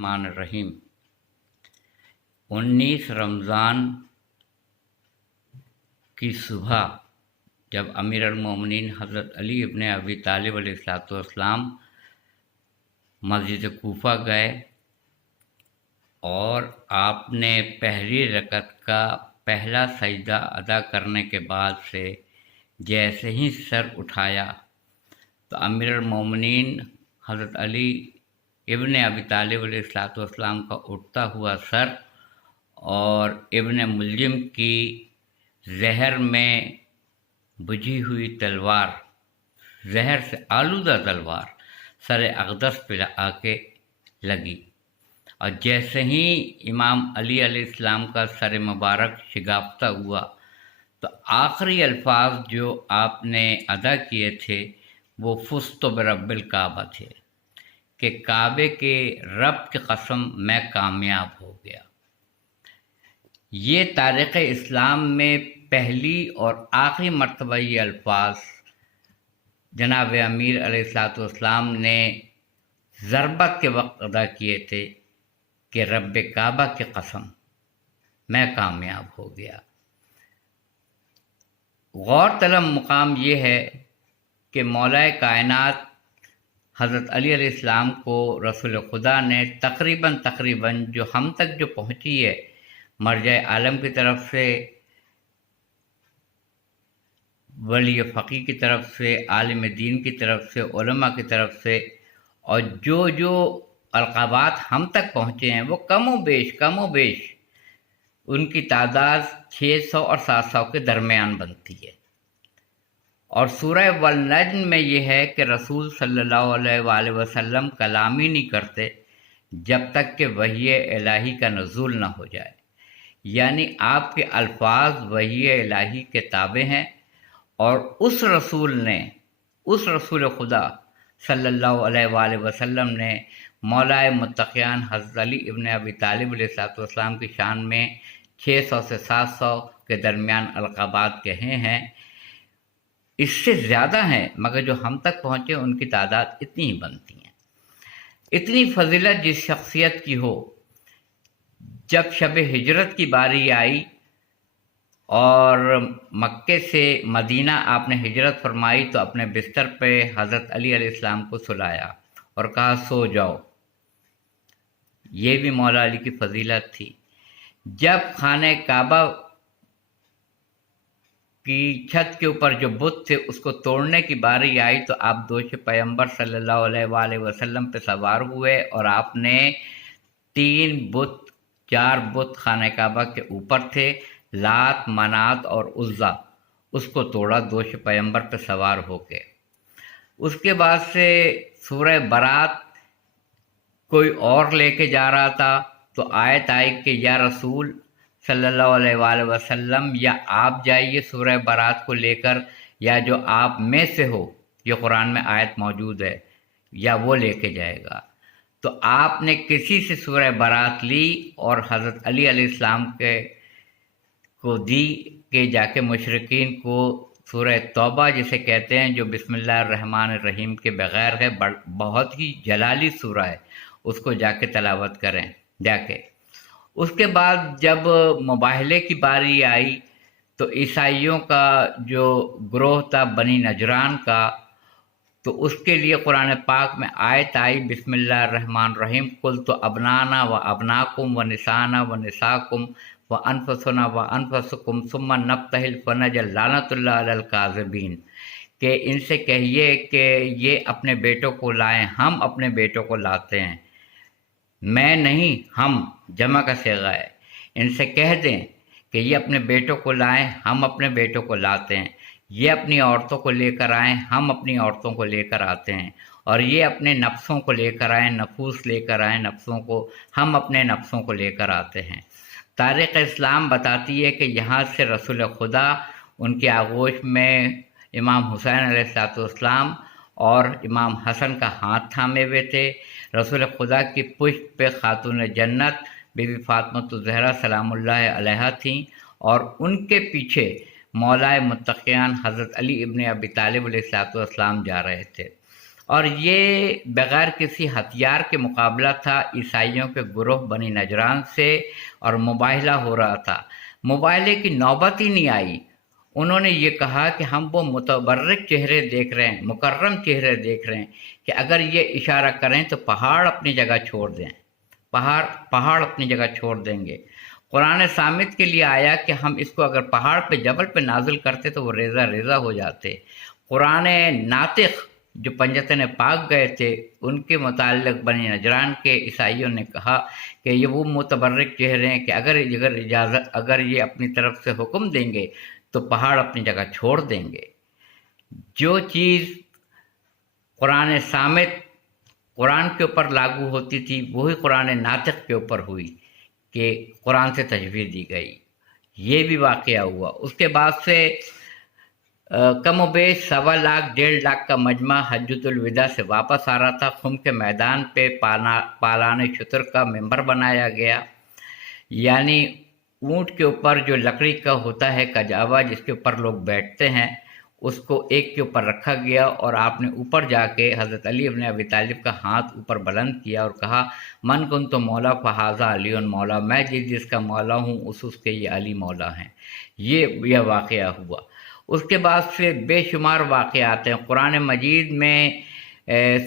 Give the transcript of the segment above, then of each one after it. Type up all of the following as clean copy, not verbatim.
الرحمن الرحیم 19 رمضان کی صبح جب امیر المومنین حضرت علی ابن ابی طالب علیہ السلام مسجد کوفہ گئے اور آپ نے پہلی رکعت کا پہلا سجدہ ادا کرنے کے بعد سے جیسے ہی سر اٹھایا تو امیر المومنین حضرت علی ابن ابی طالب علیہ السلام کا اٹھتا ہوا سر اور ابن ملجم کی زہر میں بجھی ہوئی تلوار، زہر سے آلودہ تلوار سر اقدس پہ آ کے لگی، اور جیسے ہی امام علی علیہ السلام کا سر مبارک شگافتہ ہوا تو آخری الفاظ جو آپ نے ادا کیے تھے وہ فزت برب الکعبہ تھے کہ کعبے کے رب کی قسم میں کامیاب ہو گیا۔ یہ تاریخ اسلام میں پہلی اور آخری مرتبہ یہ الفاظ جناب امیر علیہ السلام نے ضربت کے وقت ادا کیے تھے کہ رب کعبہ کی قسم میں کامیاب ہو گیا۔ غور طلب مقام یہ ہے کہ مولا کائنات حضرت علی علیہ السلام کو رسول خدا نے تقریباً جو ہم تک جو پہنچی ہے مرجع عالم کی طرف سے، ولی فقی کی طرف سے، عالم دین کی طرف سے، علماء کی طرف سے، اور جو القابات ہم تک پہنچے ہیں وہ کم و بیش ان کی تعداد 600 اور 700 کے درمیان بنتی ہے۔ اور سورہ والنجم میں یہ ہے کہ رسول صلی اللہ علیہ وآلہ وسلم کلام ہی نہیں کرتے جب تک کہ وحی الہی کا نزول نہ ہو جائے، یعنی آپ کے الفاظ وحی الہی کے تابع ہیں، اور اس رسول خدا صلی اللہ علیہ وآلہ وسلم نے مولا متقیان حضرت علی ابن ابی طالب علیہ السلام کی شان میں 600 سے 700 کے درمیان القابات کہے ہیں۔ اس سے زیادہ ہیں مگر جو ہم تک پہنچے ان کی تعداد اتنی ہی بنتی ہیں۔ اتنی فضیلت جس شخصیت کی ہو، جب شب ہجرت کی باری آئی اور مکے سے مدینہ آپ نے ہجرت فرمائی تو اپنے بستر پہ حضرت علی علیہ السلام کو سلایا اور کہا سو جاؤ۔ یہ بھی مولا علی کی فضیلت تھی۔ جب خانہ کعبہ کی چھت کے اوپر جو بت تھے اس کو توڑنے کی باری آئی تو آپ دوش پیغمبر صلی اللہ علیہ وآلہ وسلم پہ سوار ہوئے اور آپ نے 4 بت خانہ کعبہ کے اوپر تھے، لات، منات اور عزا، اس کو توڑا دوش پیغمبر پہ سوار ہو کے۔ اس کے بعد سے سورہ برات کوئی اور لے کے جا رہا تھا تو آیت آئی کہ یا رسول صلی اللہ علیہ وآلہ وسلم یا آپ جائیے سورہ برات کو لے کر، یا جو آپ میں سے ہو، یہ قرآن میں آیت موجود ہے، یا وہ لے کے جائے گا۔ تو آپ نے کسی سے سورہ برات لی اور حضرت علی علیہ السلام کو دی کہ جا کے مشرکین کو سورہ توبہ جسے کہتے ہیں، جو بسم اللہ الرحمن الرحیم کے بغیر ہے، بہت ہی جلالی سورہ ہے، اس کو جا کے تلاوت کریں جا کے۔ اس کے بعد جب مباہلے کی باری آئی تو عیسائیوں کا جو گروہ تھا بنی نجران کا، تو اس کے لیے قرآن پاک میں آیت آئی بسم اللہ الرحمن الرحیم قلت ابنانا و ابناکم و نسانا و نساکم و انفسنا و انفسکم ثم نبتہل فنجعل لعنت اللہ علی الکاذبین، کہ ان سے کہیے کہ یہ اپنے بیٹوں کو لائیں، ہم اپنے بیٹوں کو لاتے ہیں، میں نہیں، ہم جمع کا صیغہ ہے، ان سے کہہ دیں کہ یہ اپنے بیٹوں کو لائیں، ہم اپنے بیٹوں کو لاتے ہیں، یہ اپنی عورتوں کو لے کر آئیں، ہم اپنی عورتوں کو لے کر آتے ہیں، اور یہ اپنے نفسوں کو لے کر آئیں، نفوس لے کر آئیں نفسوں کو، ہم اپنے نفسوں کو لے کر آتے ہیں۔ تاریخ اسلام بتاتی ہے کہ یہاں سے رسول خدا ان کی آغوش میں امام حسین علیہ السلام اور امام حسن کا ہاتھ تھامے ہوئے تھے۔ رسول خدا کی پشت پہ خاتون جنت بی بی فاطمہ الزہرا سلام اللہ علیہا تھیں، اور ان کے پیچھے مولا متقیان حضرت علی ابن ابی طالب علیہ السلام جا رہے تھے۔ اور یہ بغیر کسی ہتھیار کے مقابلہ تھا عیسائیوں کے گروہ بنی نجران سے، اور مباہلہ ہو رہا تھا۔ مباہلے کی نوبت ہی نہیں آئی۔ انہوں نے یہ کہا کہ ہم وہ متبرک چہرے دیکھ رہے ہیں، مکرم چہرے دیکھ رہے ہیں کہ اگر یہ اشارہ کریں تو پہاڑ اپنی جگہ چھوڑ دیں، پہاڑ اپنی جگہ چھوڑ دیں گے۔ قرآن صامت کے لیے آیا کہ ہم اس کو اگر پہاڑ پہ جبل پہ نازل کرتے تو وہ ریزہ ریزہ ہو جاتے۔ قرآن ناطق جو پنجتن پاک گئے تھے، ان کے متعلق بنی نجران کے عیسائیوں نے کہا کہ یہ وہ متبرک چہرے ہیں کہ اگر یہ اپنی طرف سے حکم دیں گے تو پہاڑ اپنی جگہ چھوڑ دیں گے۔ جو چیز قرآن صامت قرآن کے اوپر لاگو ہوتی تھی وہی قرآن ناطق کے اوپر ہوئی کہ قرآن سے تجویز دی گئی۔ یہ بھی واقعہ ہوا۔ اس کے بعد سے کم و بیش 1.25 لاکھ 1.5 لاکھ کا مجمع حجۃ الوداع سے واپس آ رہا تھا۔ خم کے میدان پہ پالان شتر کا ممبر بنایا گیا، یعنی اونٹ کے اوپر جو لکڑی کا ہوتا ہے کجاوا جس کے اوپر لوگ بیٹھتے ہیں، اس کو ایک کے اوپر رکھا گیا، اور آپ نے اوپر جا کے حضرت علی ابن ابی طالب کا ہاتھ اوپر بلند کیا اور کہا من کنت مولا فہذا علی مولا، میں جس کا مولا ہوں اس کے یہ علی مولا ہیں۔ یہ واقعہ ہوا۔ اس کے بعد سے بے شمار واقعات ہیں قرآن مجید میں۔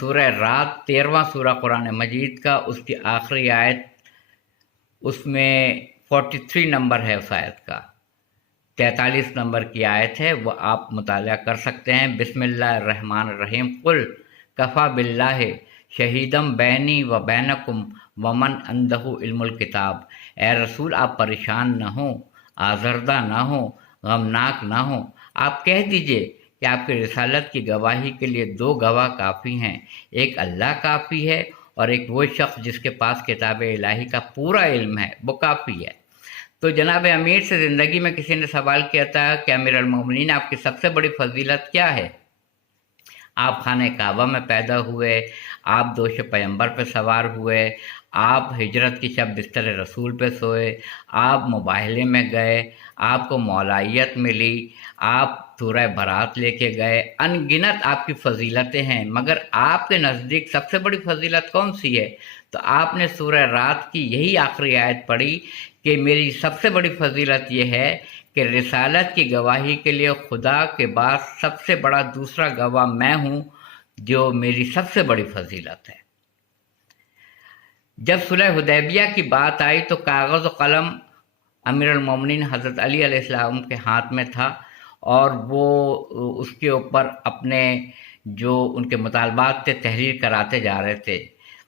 سورہ رات 13واں سورہ قرآن مجید کا، اس کی آخری آیت، اس میں 43 نمبر ہے اس آیت کا، 43 نمبر کی آیت ہے، وہ آپ مطالعہ کر سکتے ہیں۔ بسم اللہ الرحمن الرحیم قل کفا باللہ شہیدم بینی و بینکم ومن عندہ علم الکتاب۔ اے رسول آپ پریشان نہ ہوں، آزردہ نہ ہوں، غمناک نہ ہوں، آپ کہہ دیجئے کہ آپ کی رسالت کی گواہی کے لیے 2 گواہ کافی ہیں، ایک اللہ کافی ہے اور ایک وہ شخص جس کے پاس کتاب الہی کا پورا علم ہے، وہ کافی ہے۔ تو جناب امیر سے زندگی میں کسی نے سوال کیا تھا کہ امیر المومنین آپ کی سب سے بڑی فضیلت کیا ہے؟ آپ خانہ کعبہ میں پیدا ہوئے، آپ دوش پیمبر پہ سوار ہوئے، آپ ہجرت کی شب بستر رسول پہ سوئے، آپ مباہلے میں گئے، آپ کو مولائیت ملی، آپ سورہ برات لے کے گئے، ان گنت آپ کی فضیلتیں ہیں، مگر آپ کے نزدیک سب سے بڑی فضیلت کون سی ہے؟ تو آپ نے سورہ رات کی یہی آخری آیت پڑھی کہ میری سب سے بڑی فضیلت یہ ہے کہ رسالت کی گواہی کے لیے خدا کے بعد سب سے بڑا دوسرا گواہ میں ہوں، جو میری سب سے بڑی فضیلت ہے۔ جب صلح حدیبیہ کی بات آئی تو کاغذ و قلم امیر المومنین حضرت علی علیہ السلام کے ہاتھ میں تھا، اور وہ اس کے اوپر اپنے جو ان کے مطالبات تھے تحریر کراتے جا رہے تھے۔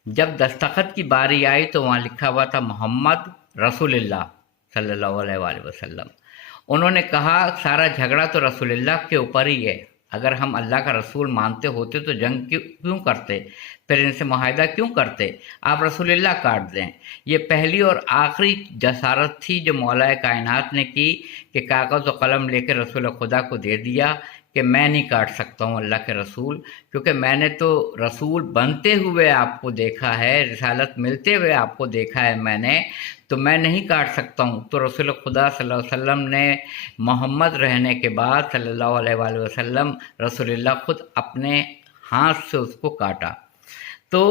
جب دستخط کی باری آئی تو وہاں لکھا ہوا تھا محمد رسول اللہ صلی اللہ علیہ وآلہ وسلم۔ انہوں نے کہا سارا جھگڑا تو رسول اللہ کے اوپر ہی ہے، اگر ہم اللہ کا رسول مانتے ہوتے تو جنگ کیوں کرتے، پھر ان سے معاہدہ کیوں کرتے، آپ رسول اللہ کاٹ دیں۔ یہ پہلی اور آخری جسارت تھی جو مولا کائنات نے کی کہ کاغذ و قلم لے کے رسول خدا کو دے دیا کہ میں نہیں کاٹ سکتا ہوں اللہ کے رسول، کیونکہ میں نے تو رسول بنتے ہوئے آپ کو دیکھا ہے، رسالت ملتے ہوئے آپ کو دیکھا ہے میں نے، تو میں نہیں کاٹ سکتا ہوں۔ تو رسول خدا صلی اللہ علیہ وسلم نے محمد رہنے کے بعد صلی اللہ علیہ وآلہ وسلم رسول اللہ خود اپنے ہاتھ سے اس کو کاٹا۔ تو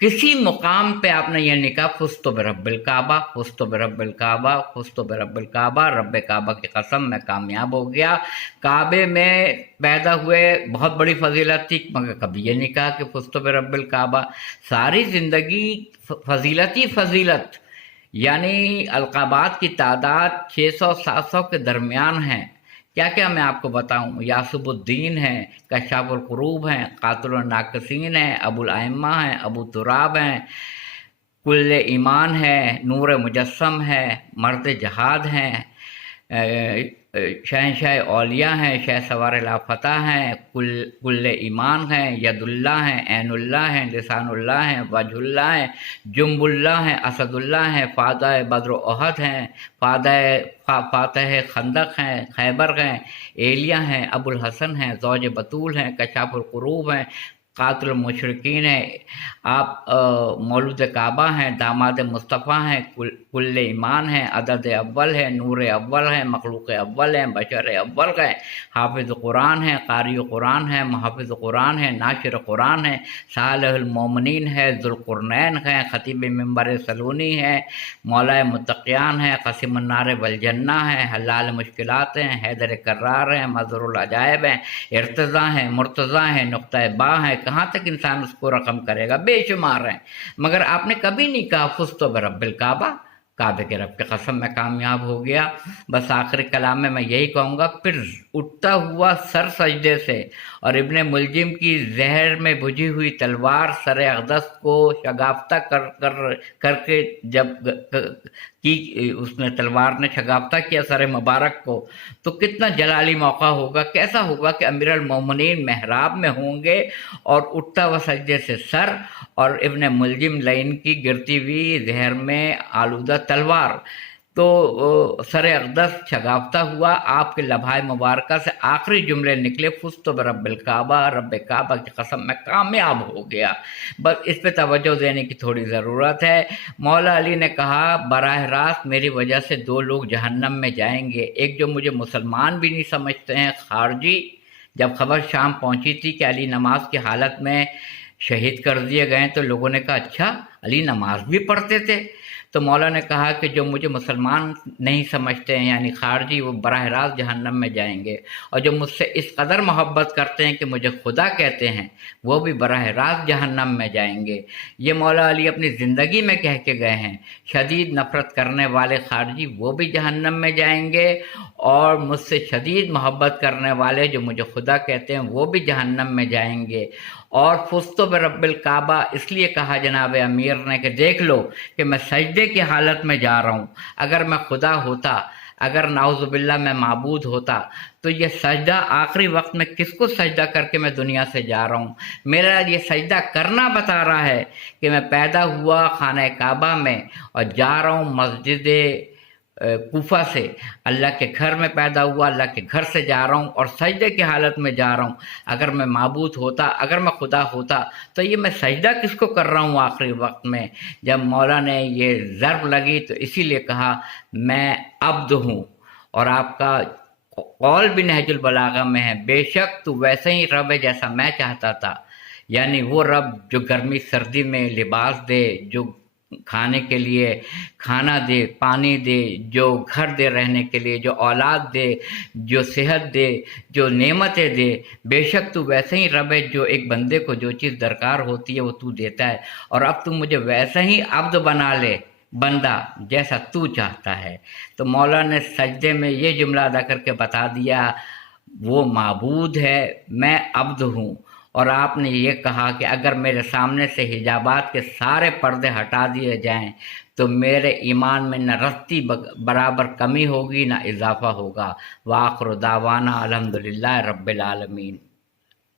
کسی مقام پہ آپ نے یہ نہیں کہا فزت برب الکعبہ، فزت برب الکعبہ، فزت برب الکعبہ، رب کعبہ کی قسم میں کامیاب ہو گیا، کعبے میں پیدا ہوئے بہت بڑی فضیلت تھی، مگر کبھی یہ نہیں کہا کہ فزت برب الکعبہ۔ ساری زندگی فضیلت ہی فضیلت، یعنی القابات کی تعداد 600-700 کے درمیان ہیں۔ کیا کیا میں آپ کو بتاؤں، یاسب الدین ہیں، کشاف القروب ہیں، قاتل الناقصین ہیں، ابو الائمہ ہیں، ابو تراب ہیں، کل ایمان ہے، نور مجسم ہے، مرد جہاد ہیں، شہنشاہ اولیاء ہیں، شہ سوار لافتہ ہیں، کل ایمان ہیں، ید اللہ ہیں، عین اللہ ہیں، لسان اللہ ہیں، وجہ اللہ ہیں، جنب اللہ ہیں، اسد اللہ ہیں، فاتح بدر و احد ہیں، فاتح خندق ہیں، خیبر ہیں، ایلیہ ہیں، ابو الحسن ہیں، زوج بطول ہیں، کشاف القروب ہیں، قاتل المشرکین ہیں، آپ مولود کعبہ ہیں، داماد مصطفیٰ ہیں، کل ایمان ہیں، عدد اول ہیں، نور اول ہیں، مخلوق اول ہیں، بشر اول ہیں، حافظ قرآن ہیں، قاری قرآن ہیں، محافظ قرآن ہیں، ناشر قرآن ہیں، صالح المومنین ہے، ذوالقرنین ہیں، خطیب منبر سلونی ہیں، مولا متقیان ہیں، قاسم النار والجنہ ہیں، حلال مشکلات ہیں، حیدر کرار ہیں، مظہر العجائب ہیں، ارتضیٰ ہیں، مرتضیٰ ہیں، نقطۂ با ہیں۔ کہاں تک انسان اس کو رقم کرے گا، بے شمار ہیں، مگر آپ نے کبھی نہیں کہا فزت برب الکعبہ، کعبے کے رب کی قسم میں کامیاب ہو گیا۔ بس آخری کلام میں یہی کہوں گا، پھر اٹھتا ہوا سر سجدے سے، اور ابن ملجم کی زہر میں بجھی ہوئی تلوار سر اقدس کو شگافتہ کر کے جب کی اس نے تلوار نے شگافتہ کیا سر مبارک کو، تو کتنا جلالی موقع ہوگا، کیسا ہوگا کہ امیر المومنین محراب میں ہوں گے اور اٹھتا ہوا سجدے سے سر، اور ابن ملجم لعین کی گرتی ہوئی زہر میں آلودہ تلوار، تو سر اقدس شگافتہ ہوا، آپ کے لبھائے مبارکہ سے آخری جملے نکلے، فزت برب الکعبہ، رب کعبہ کی قسم میں کامیاب ہو گیا۔ بس اس پہ توجہ دینے کی تھوڑی ضرورت ہے۔ مولا علی نے کہا، براہ راست میری وجہ سے دو لوگ جہنم میں جائیں گے، ایک جو مجھے مسلمان بھی نہیں سمجھتے ہیں، خارجی۔ جب خبر شام پہنچی تھی کہ علی نماز کی حالت میں شہید کر دیے گئے تو لوگوں نے کہا، اچھا علی نماز بھی پڑھتے تھے؟ تو مولا نے کہا کہ جو مجھے مسلمان نہیں سمجھتے ہیں یعنی خارجی، وہ براہ راست جہنم میں جائیں گے، اور جو مجھ سے اس قدر محبت کرتے ہیں کہ مجھے خدا کہتے ہیں، وہ بھی براہ راست جہنم میں جائیں گے۔ یہ مولا علی اپنی زندگی میں کہہ کے گئے ہیں۔ شدید نفرت کرنے والے خارجی وہ بھی جہنم میں جائیں گے، اور مجھ سے شدید محبت کرنے والے جو مجھے خدا کہتے ہیں وہ بھی جہنم میں جائیں گے۔ اور فزت برب الکعبہ اس لیے کہا جناب امیر نے کہ دیکھ لو کہ میں سجدے کی حالت میں جا رہا ہوں، اگر میں خدا ہوتا، اگر نعوذ باللہ میں معبود ہوتا، تو یہ سجدہ آخری وقت میں کس کو سجدہ کر کے میں دنیا سے جا رہا ہوں؟ میرا یہ سجدہ کرنا بتا رہا ہے کہ میں پیدا ہوا خانہ کعبہ میں اور جا رہا ہوں مسجد کوفہ سے، اللہ کے گھر میں پیدا ہوا، اللہ کے گھر سے جا رہا ہوں اور سجدے کی حالت میں جا رہا ہوں۔ اگر میں معبود ہوتا، اگر میں خدا ہوتا، تو یہ میں سجدہ کس کو کر رہا ہوں آخری وقت میں؟ جب مولا نے یہ ضرب لگی تو اسی لیے کہا میں عبد ہوں، اور آپ کا قول بھی نہج البلاغہ میں ہے، بے شک تو ویسے ہی رب ہے جیسا میں چاہتا تھا، یعنی وہ رب جو گرمی سردی میں لباس دے، جو کھانے کے لیے کھانا دے، پانی دے، جو گھر دے رہنے کے لیے، جو اولاد دے، جو صحت دے، جو نعمتیں دے، بے شک تو ویسے ہی رب ہے جو ایک بندے کو جو چیز درکار ہوتی ہے وہ تو دیتا ہے، اور اب تو مجھے ویسا ہی عبد بنا لے، بندہ جیسا تو چاہتا ہے۔ تو مولا نے سجدے میں یہ جملہ ادا کر کے بتا دیا، وہ معبود ہے، میں عبد ہوں۔ اور آپ نے یہ کہا کہ اگر میرے سامنے سے حجابات کے سارے پردے ہٹا دیے جائیں تو میرے ایمان میں نہ رتی برابر کمی ہوگی نہ اضافہ ہوگا۔ وآخر دعوانا الحمدللہ رب العالمین۔